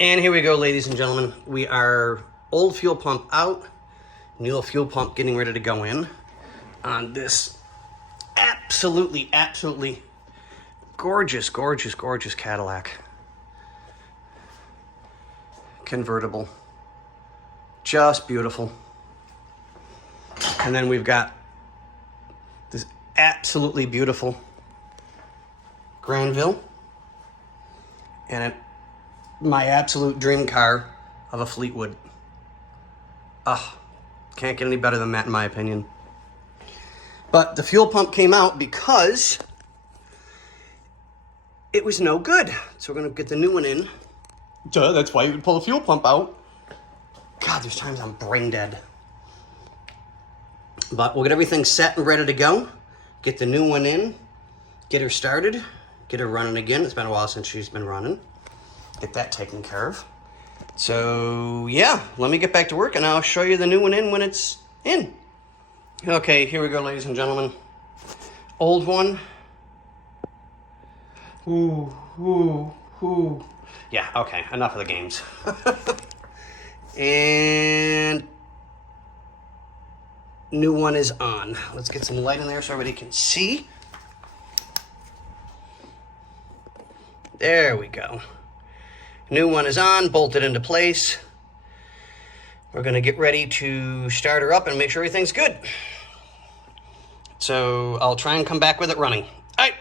And here we go, ladies and gentlemen. We are old fuel pump out, new fuel pump getting ready to go in on this absolutely gorgeous Cadillac convertible. Just beautiful. And then we've got this absolutely beautiful Granville and my absolute dream car of a Fleetwood. Can't get any better than that in my opinion. But the fuel pump came out because it was no good. So we're gonna get the new one in. Duh, that's why you would pull the fuel pump out. God, there's times I'm brain dead. But we'll get everything set and ready to go. Get the new one in, get her started, get her running again. It's been a while since she's been running. Get that taken care of. So yeah, let me get back to work and I'll show you the new one in when it's in. Okay, here we go, ladies and gentlemen. Old one. Yeah, okay, enough of the games. And new one is on. Let's get some light in there so everybody can see. There we go. New one is on, bolted into place. We're gonna get ready to start her up and make sure everything's good. So I'll try and come back with it running. All right.